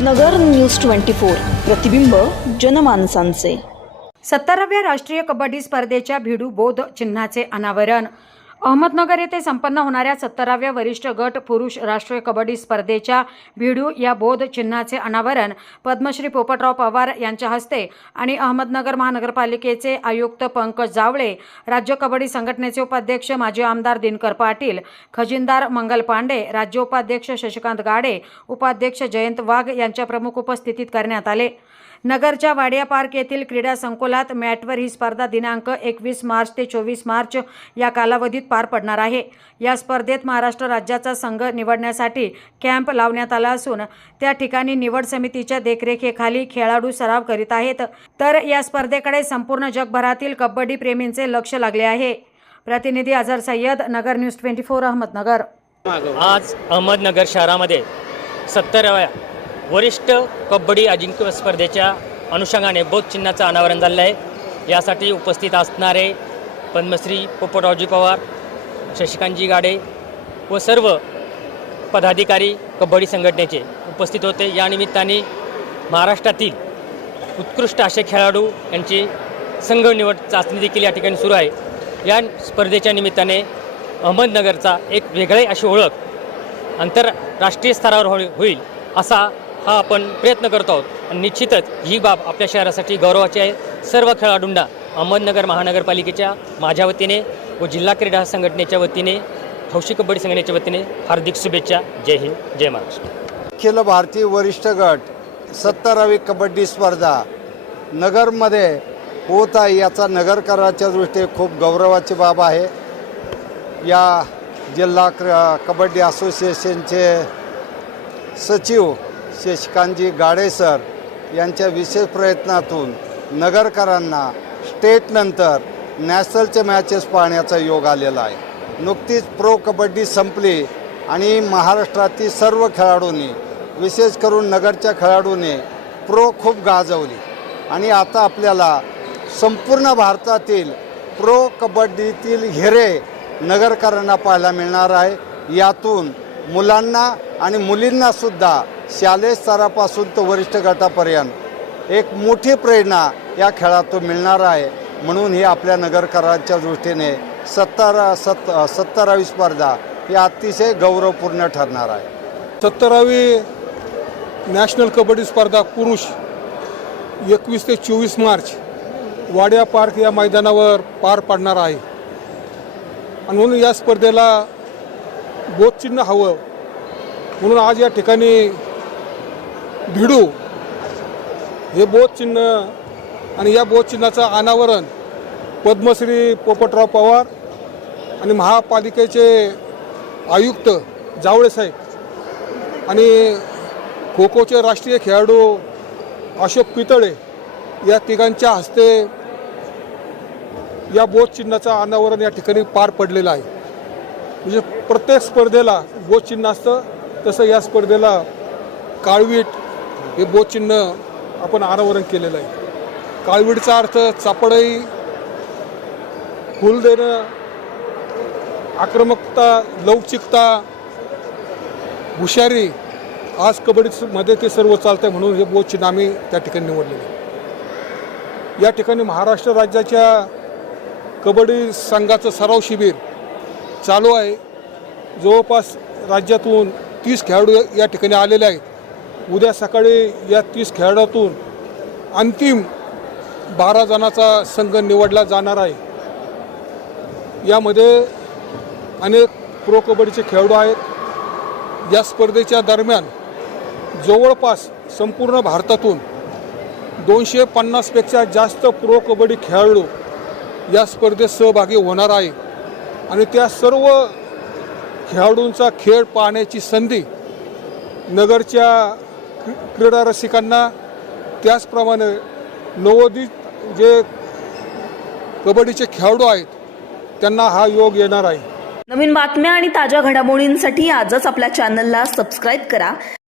नगर news twenty four. प्रतिबिंब जनमानसांचे. सत्तराव्या राष्ट्रीय कबड्डी स्पर्धेच्या भिडू बोध चिन्हाचे अनावरण. अहमदनगर येथे संपन्न होणाऱ्या सत्तराव्या वरिष्ठ गट पुरुष राष्ट्रीय कबड्डी स्पर्धेच्या भिडू या बोध चिन्हाचे अनावरण पद्मश्री पोपटराव पवार यांच्या हस्ते आणि अहमदनगर महानगरपालिकेचे आयुक्त पंकज जावळे राज्य कबड्डी संघटनेचे उपाध्यक्ष माजी आमदार दिनकर पाटील खजिनदार मंगल पांडे राज्य उपाध्यक्ष शशिकांत गाडे उपाध्यक्ष जयंत वाघ यांच्या प्रमुख उपस्थितीत करण्यात आले. नगरच्या वाडिया पार्क येथील क्रीडा संकुलात मॅटवर ही स्पर्धा दिनांक एकवीस मार्च ते चोवीस मार्च या कालावधीत पार पडणार आहे. या स्पर्धेत महाराष्ट्र राज्याचा संघ निवडण्यासाठी कॅम्प लावण्यात आला असून त्या ठिकाणी निवड समितीच्या देखरेखीखाली खेळाडू सराव करीत आहेत. तर या स्पर्धेकडे संपूर्ण जगभरातील कबड्डी प्रेमींचे लक्ष लागले आहे. प्रतिनिधी Azhar Sayyed Nagar news twenty four Ahmednagar. आज अहमदनगर शहरामध्ये सत्तराव्या वरिष्ठ कबड्डी अजिंक्य स्पर्धेच्या अनुषंगाने बोधचिन्हाचं अनावरण झालं आहे. यासाठी उपस्थित असणारे पद्मश्री पोपटरावजी पवार शशिकांतजी गाडे व सर्व पदाधिकारी कबड्डी संघटनेचे उपस्थित होते. या निमित्ताने महाराष्ट्रातील उत्कृष्ट असे खेळाडू यांची संघ निवड चाचणी देखील या ठिकाणी सुरू आहे. या स्पर्धेच्या निमित्ताने अहमदनगरचा एक वेगळे अशी ओळख आंतरराष्ट्रीय स्तरावर होई होईल असा हा आपण प्रयत्न करतो आहोत. आणि निश्चितच ही बाब आपल्या शहरासाठी गौरवाची आहे. सर्व खेळाडूंना अहमदनगर महानगरपालिकेच्या माझ्या वतीने व जिल्हा क्रीडा संघटनेच्या वतीने हौशी कबड्डी संघटनेच्या वतीने हार्दिक शुभेच्छा. जय हिंद जय महाराष्ट्र. अखिल भारतीय वरिष्ठ गट सत्तरावी कबड्डी स्पर्धा नगरमध्ये होत आहे. याचा नगरकराच्या दृष्टीने खूप गौरवाची बाब आहे. या जिल्हा क्र कबड्डी असोसिएशनचे सचिव शशिकांतजी गाडेसर यांच्या विशेष प्रयत्नातून नगरकरांना स्टेटनंतर नॅशनलच्या मॅचेस पाहण्याचा योग आलेला आहे. नुकतीच प्रो कबड्डी संपली आणि महाराष्ट्रातील सर्व खेळाडूंनी विशेष करून नगरच्या खेळाडूंनी प्रो खूप गाजवली. आणि आता आपल्याला संपूर्ण भारतातील प्रो कबड्डीतील हिरे नगरकरांना पाहायला मिळणार आहे. यातून मुलांना आणि मुलींनासुद्धा शालेय स्तरापासून तर वरिष्ठ गटापर्यंत एक मोठी प्रेरणा या खेळातून मिळणार आहे. म्हणून ही आपल्या नगरकरांच्या दृष्टीने सत्तरा सत् सत्तरावी स्पर्धा ही अतिशय गौरवपूर्ण ठरणार आहे. सत्तरावी नॅशनल कबड्डी स्पर्धा पुरुष एकवीस ते चोवीस मार्च वाड्या पार्क या मैदानावर पार पाडणार आहे. आणि म्हणून या स्पर्धेला बोधचिन्ह हवं. म्हणून आज या ठिकाणी भिडू हे बोधचिन्ह आणि या बोधचिन्हाचं अनावरण पद्मश्री पोपटराव पवार आणि महापालिकेचे आयुक्त जावळे साहेब आणि खो खोचे राष्ट्रीय खेळाडू अशोक पितळे या तिघांच्या हस्ते या बोधचिन्हाचं अनावरण या ठिकाणी पार पडलेलं आहे. म्हणजे प्रत्येक स्पर्धेला बोधचिन्ह असतं. तसं या स्पर्धेला काळवीट हे बोधचिन्ह आपण अनावरण केलेलं आहे. काळवीटचा अर्थ चापडई फुल देणं आक्रमकता लवचिकता हुशारी आज कबड्डीमध्ये ते सर्व चालतंय म्हणून हे बोधचिन्ह आम्ही त्या ठिकाणी निवडलेले या ठिकाणी महाराष्ट्र राज्याच्या कबड्डी संघाचं सराव शिबिर चालू आहे. जवळपास राज्यातून तीस खेळाडू या ठिकाणी आलेले आहेत. उद्या सकाळी या तीस खेळाडूतून अंतिम बारा जणांचा संघ निवडला जाणार आहे. यामध्ये अनेक प्रो कबड्डीचे खेळाडू आहेत. या स्पर्धेच्या दरम्यान जवळपास संपूर्ण भारतातून दोनशे पन्नासपेक्षा जास्त प्रो कबड्डी खेळाडू या स्पर्धेत सहभागी होणार आहे आणि त्या सर्व खेळाडूंचा खेळ पाहण्याची संधी नगरच्या क्रीडा रसिकांना त्याचप्रमाणे नवोदित जे कबड्डीचे खेळाडू आहेत त्यांना हा योग येणार आहे. नवीन बातम्या आणि ताज्या घडामोडींसाठी आजच आपल्या चॅनलला सबस्क्राईब करा.